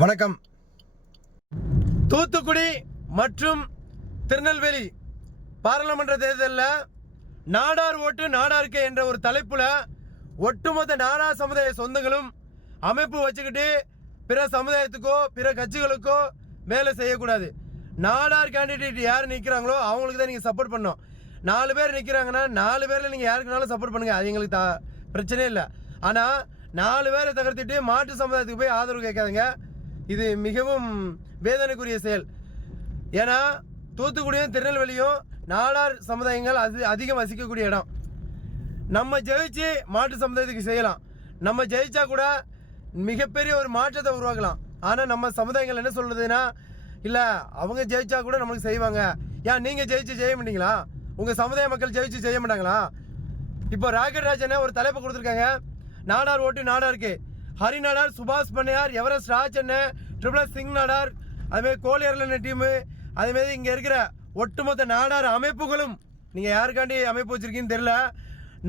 வணக்கம். தூத்துக்குடி மற்றும் திருநெல்வேலி பாராளுமன்ற தேர்தலில் நாடார் ஓட்டு நாடாருக்கு என்ற ஒரு தலைப்பில் ஒட்டுமொத்த நாடார் சமுதாய சொந்தங்களும் அமைப்பு வச்சுக்கிட்டு பிற சமுதாயத்துக்கோ பிற கட்சிகளுக்கோ வேலை செய்யக்கூடாது. நாடார் கேண்டிடேட் யார் நிற்கிறாங்களோ அவங்களுக்கு தான் நீங்கள் சப்போர்ட் பண்ணோம் நாலு பேர் நிற்கிறாங்கன்னா நாலு பேரில் நீங்கள் யாருக்குனாலும் சப்போர்ட் பண்ணுங்கள் அது எங்களுக்கு த பிரச்சனையே இல்லை. ஆனால் நாலு பேரை தகர்த்திட்டு மாட்டு சமுதாயத்துக்கு போய் ஆதரவு கேட்காதுங்க. இது மிகவும் வேதனைக்குரிய செயல். ஏன்னா தூத்துக்குடியும் திருநெல்வேலியும் நாடார் சமுதாயங்கள் அது அதிகம் வசிக்கக்கூடிய இடம். நம்ம ஜெயிச்சு மாட்டு சமுதாயத்துக்கு செய்யலாம். நம்ம ஜெயிச்சா கூட மிகப்பெரிய ஒரு மாற்றத்தை உருவாக்கலாம். ஆனால் நம்ம சமுதாயங்கள் என்ன சொல்றதுன்னா இல்லை அவங்க ஜெயிச்சா கூட நம்மளுக்கு செய்வாங்க. ஏன் நீங்கள் ஜெயிச்சு செய்ய மாட்டீங்களா? உங்கள் சமுதாய மக்கள் ஜெயிச்சு செய்ய மாட்டாங்களா? இப்போ ராக்கெட் ராஜனை ஒரு தலைப்பு கொடுத்துருக்காங்க. நாடார் ஓட்டு நாடாருக்கு ஹரி நாடார் சுபாஷ் பண்ணையார் எவரெஸ்ட் ராஜ் அண்ணன் ட்ரிபிள் சிங் நாடார் அதுமாரி கோலியர்ல டீமு அதேமாரி இங்கே இருக்கிற ஒட்டுமொத்த நாடார் அமைப்புகளும் நீங்கள் யாருக்காண்டி அமைப்பு வச்சுருக்கீங்கன்னு தெரியல.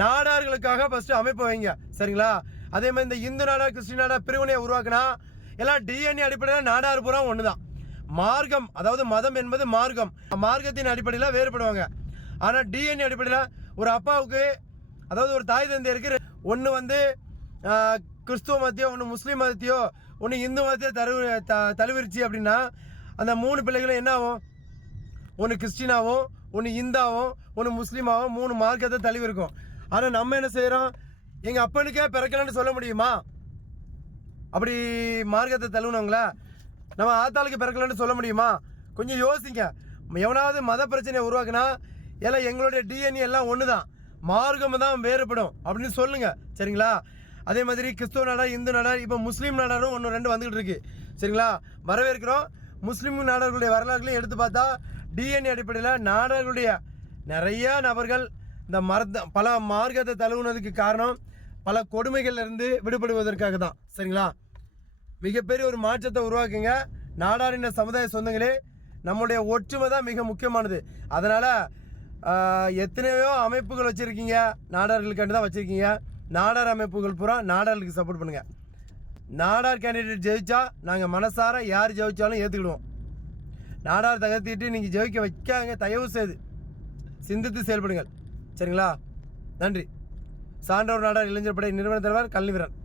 நாடார்களுக்காக ஃபஸ்ட்டு அமைப்பு வைங்க சரிங்களா? அதே மாதிரி இந்த இந்து நாடார் கிறிஸ்டின் நாடார் பிரிவினையை உருவாக்குனா எல்லாம் டிஎன்ஏ அடிப்படையில் நாடார் பூரா ஒன்று தான் மார்க்கம் அதாவது மதம் என்பது மார்க்கம். மார்க்கத்தின் அடிப்படையில் வேறுபடுவாங்க. ஆனால் டிஎன்ஏ அடிப்படையில் ஒரு அப்பாவுக்கு அதாவது ஒரு தாய் தந்தையருக்கு ஒன்று வந்து கிறிஸ்துவ மதத்தையோ ஒன்று முஸ்லீம் மதத்தையோ ஒன்று இந்து மதத்தையோ தரு த தழுவிருச்சு அப்படின்னா அந்த மூணு பிள்ளைகளும் என்ன ஆகும் ஒன்று கிறிஸ்டினாகவும் ஒன்று இந்தாவும் ஒன்று முஸ்லீமாகவும் மூணு மார்க்கத்தை தழுவி இருக்கும் ஆனால் நம்ம என்ன செய்கிறோம் எங்கள் அப்பனுக்கே பிறக்கலன்னு சொல்ல முடியுமா? அப்படி மார்க்கத்தை தழுவுனவங்கள நம்ம ஆத்தாளுக்கு பிறக்கலன்னு சொல்ல முடியுமா? கொஞ்சம் யோசிங்க. எவனாவது மத பிரச்சனையை உருவாக்குனா எல்லாம் எங்களுடைய டிஎன்ஏ எல்லாம் ஒன்று தான் மார்க்கம் தான் வேறுபடும் அப்படின்னு சொல்லுங்கள் சரிங்களா? அதே மாதிரி கிறிஸ்துவ நாடார் இந்து நாடார் இப்போ முஸ்லீம் நாடாரும் ஒன்று ரெண்டு வந்துகிட்டு இருக்கு. சரிங்களா? வரவேற்கிறோம். முஸ்லீம் நாடர்களுடைய வரலாறுகளையும் எடுத்து பார்த்தா டிஎன்ஏ அடிப்படையில் நாடார்களுடைய நிறைய நபர்கள் இந்த மரத்த பல மார்க்கத்தை தழுவுனதுக்கு காரணம் பல கொடுமைகள்லேருந்து விடுபடுவதற்காக தான். சரிங்களா? மிகப்பெரிய ஒரு மாற்றத்தை உருவாக்குங்க. நாடாரின சமுதாய சொந்தங்களே நம்முடைய ஒற்றுமை தான் மிக முக்கியமானது. அதனால் எத்தனையோ அமைப்புகள் வச்சுருக்கீங்க. நாடார்களுக்காண்டி தான் வச்சுருக்கீங்க. நாடார் அமைப்புகள் பூரா நாடார்களுக்கு சப்போர்ட் பண்ணுங்கள் நாடார் கேண்டிடேட் ஜெயிச்சா நாங்கள் மனசார யார் ஜெயிச்சாலும் ஏற்றுக்கிடுவோம் நாடார் தகர்த்திட்டு நீங்கள் ஜெயிக்க வைக்காங்க தயவு செய்து சிந்தித்து செயல்படுங்கள். சரிங்களா? நன்றி. சான்றோர் நாடார் இளைஞர் படை நிறுவன தலைவர் கல்வி வீரன்